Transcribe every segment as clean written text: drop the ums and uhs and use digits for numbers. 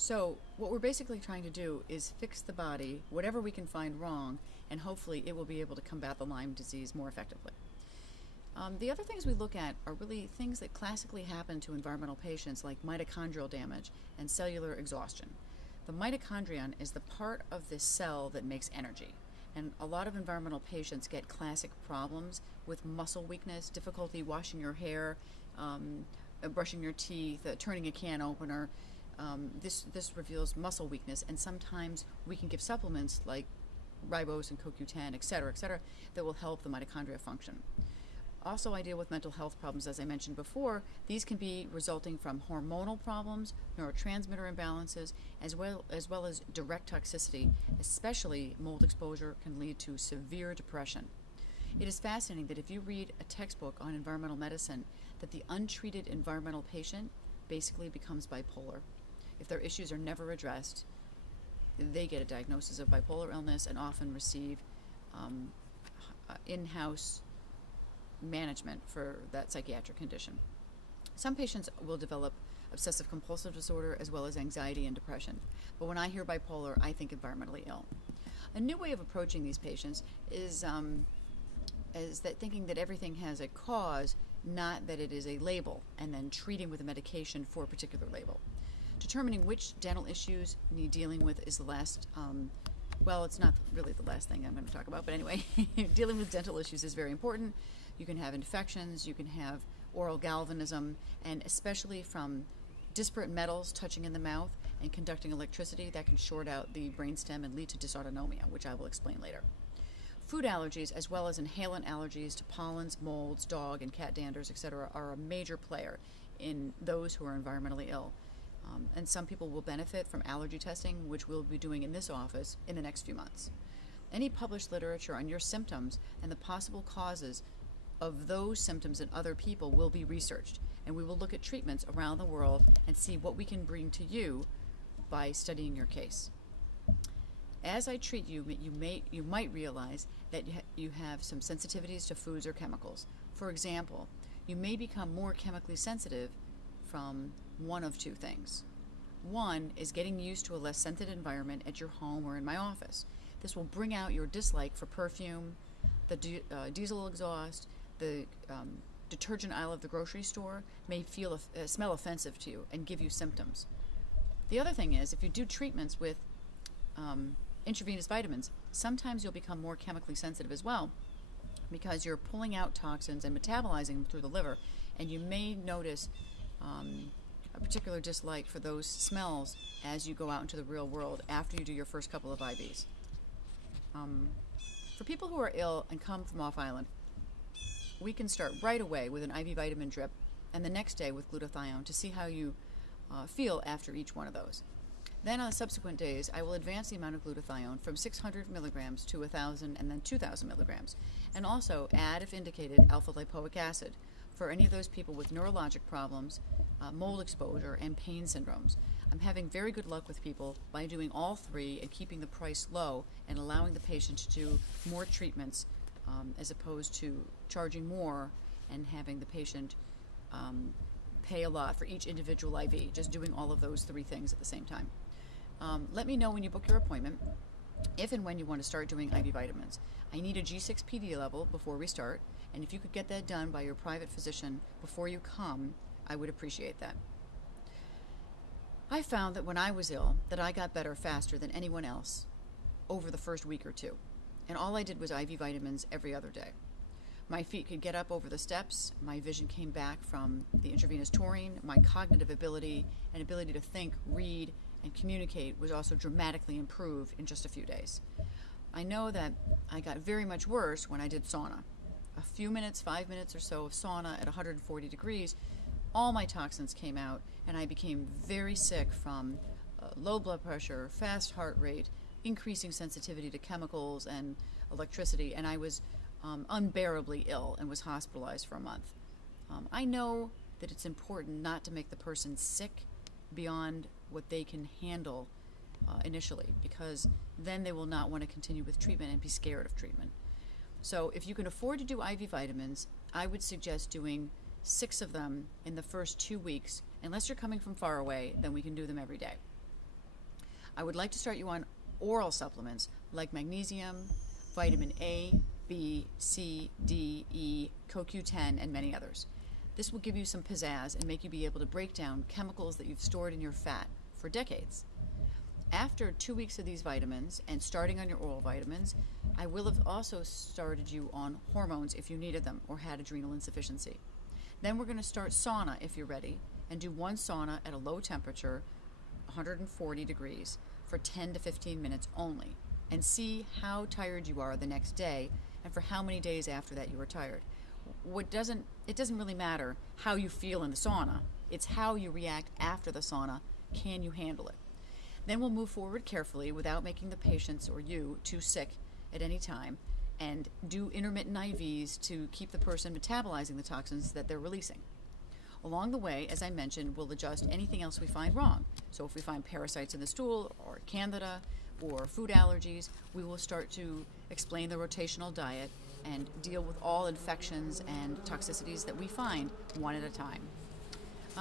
So what we're basically trying to do is fix the body, whatever we can find wrong, and hopefully it will be able to combat the Lyme disease more effectively. The other things we look at are really things that classically happen to environmental patients, like mitochondrial damage and cellular exhaustion. The mitochondrion is the part of the cell that makes energy. And a lot of environmental patients get classic problems with muscle weakness, difficulty washing your hair, brushing your teeth, turning a can opener. This reveals muscle weakness, and sometimes we can give supplements like ribose and CoQ10, et cetera, that will help the mitochondria function. Also, I deal with mental health problems, as I mentioned before. These can be resulting from hormonal problems, neurotransmitter imbalances, as well as direct toxicity, especially mold exposure can lead to severe depression. It is fascinating that if you read a textbook on environmental medicine, that the untreated environmental patient basically becomes bipolar. If their issues are never addressed, they get a diagnosis of bipolar illness and often receive in-house management for that psychiatric condition. Some patients will develop obsessive compulsive disorder as well as anxiety and depression. But when I hear bipolar, I think environmentally ill. A new way of approaching these patients is that thinking that everything has a cause, not that it is a label, and then treating with a medication for a particular label. Determining which dental issues need dealing with is the last, well, it's not really the last thing I'm going to talk about, but anyway, dealing with dental issues is very important. You can have infections, you can have oral galvanism, and especially from disparate metals touching in the mouth and conducting electricity, that can short out the brainstem and lead to dysautonomia, which I will explain later. Food allergies, as well as inhalant allergies to pollens, molds, dog and cat danders, etc., are a major player in those who are environmentally ill. And some people will benefit from allergy testing, which we'll be doing in this office in the next few months. Any published literature on your symptoms and the possible causes of those symptoms in other people will be researched, and we will look at treatments around the world and see what we can bring to you by studying your case. As I treat you, you might realize that you have some sensitivities to foods or chemicals. For example, you may become more chemically sensitive from one of two things. One is getting used to a less scented environment at your home or in my office. This will bring out your dislike for perfume, the diesel exhaust, the detergent aisle of the grocery store may smell offensive to you and give you symptoms. The other thing is, if you do treatments with intravenous vitamins, sometimes you'll become more chemically sensitive as well, because you're pulling out toxins and metabolizing them through the liver, and you may notice a particular dislike for those smells as you go out into the real world after you do your first couple of IVs. For people who are ill and come from off-island, we can start right away with an IV vitamin drip and the next day with glutathione to see how you feel after each one of those. Then on subsequent days, I will advance the amount of glutathione from 600 milligrams to 1,000 and then 2,000 milligrams, and also add, if indicated, alpha-lipoic acid for any of those people with neurologic problems, mold exposure, and pain syndromes. I'm having very good luck with people by doing all three and keeping the price low and allowing the patient to do more treatments as opposed to charging more and having the patient pay a lot for each individual IV, just doing all of those three things at the same time. Let me know when you book your appointment if and when you want to start doing IV vitamins. I need a G6 PD level before we start, and if you could get that done by your private physician before you come, I would appreciate that. I found that when I was ill, that I got better faster than anyone else over the first week or two, and all I did was IV vitamins every other day. My feet could get up over the steps, my vision came back from the intravenous taurine, my cognitive ability and ability to think, read, and communicate was also dramatically improved in just a few days. I know that I got very much worse when I did sauna. A few minutes, 5 minutes or so of sauna at 140 degrees, all my toxins came out, and I became very sick from low blood pressure, fast heart rate, increasing sensitivity to chemicals and electricity, and I was unbearably ill and was hospitalized for a month. I know that it's important not to make the person sick beyond what they can handle initially, because then they will not want to continue with treatment and be scared of treatment. So if you can afford to do IV vitamins, I would suggest doing 6 of them in the first 2 weeks. Unless you're coming from far away, then we can do them every day. I would like to start you on oral supplements like magnesium, vitamin A, B, C, D, E, CoQ10, and many others. This will give you some pizzazz and make you be able to break down chemicals that you've stored in your fat for decades. After 2 weeks of these vitamins and starting on your oral vitamins, I will have also started you on hormones if you needed them or had adrenal insufficiency. Then we're going to start sauna if you're ready, and do one sauna at a low temperature, 140 degrees, for 10 to 15 minutes only, and see how tired you are the next day and for how many days after that you are tired. It doesn't really matter how you feel in the sauna. It's how you react after the sauna. Can you handle it? Then we'll move forward carefully without making the patients or you too sick at any time, and do intermittent IVs to keep the person metabolizing the toxins that they're releasing. Along the way, as I mentioned, we'll adjust anything else we find wrong. So if we find parasites in the stool or candida or food allergies, we will start to explain the rotational diet and deal with all infections and toxicities that we find one at a time.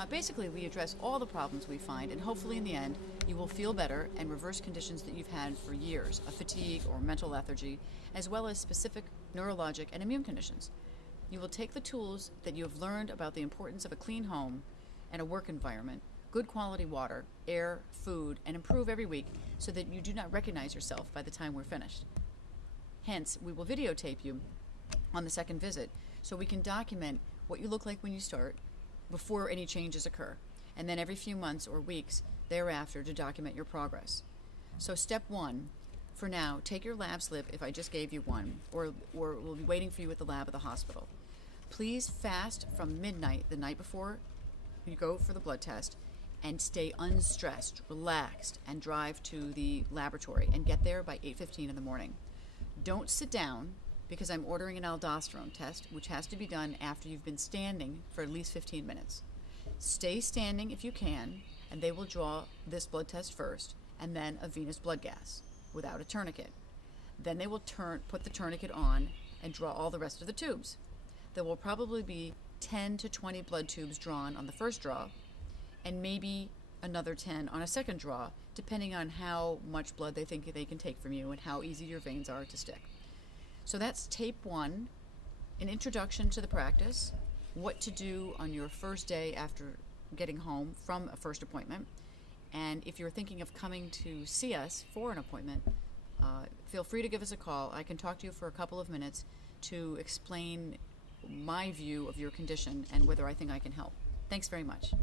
Basically, we address all the problems we find, and hopefully in the end, you will feel better and reverse conditions that you've had for years of fatigue or mental lethargy, as well as specific neurologic and immune conditions. You will take the tools that you have learned about the importance of a clean home and a work environment, good quality water, air, food, and improve every week so that you do not recognize yourself by the time we're finished. Hence, we will videotape you on the second visit so we can document what you look like when you start, before any changes occur, and then every few months or weeks thereafter to document your progress. So step 1, for now, take your lab slip if I just gave you one, or we'll be waiting for you at the lab of the hospital. Please fast from midnight the night before you go for the blood test, and stay unstressed, relaxed, and drive to the laboratory and get there by 8:15 in the morning. Don't sit down, because I'm ordering an aldosterone test, which has to be done after you've been standing for at least 15 minutes. Stay standing if you can, and they will draw this blood test first, and then a venous blood gas without a tourniquet. Then they will put the tourniquet on and draw all the rest of the tubes. There will probably be 10 to 20 blood tubes drawn on the first draw, and maybe another 10 on a second draw, depending on how much blood they think they can take from you and how easy your veins are to stick. So that's tape 1, an introduction to the practice, what to do on your first day after getting home from a first appointment. And if you're thinking of coming to see us for an appointment, feel free to give us a call. I can talk to you for a couple of minutes to explain my view of your condition and whether I think I can help. Thanks very much.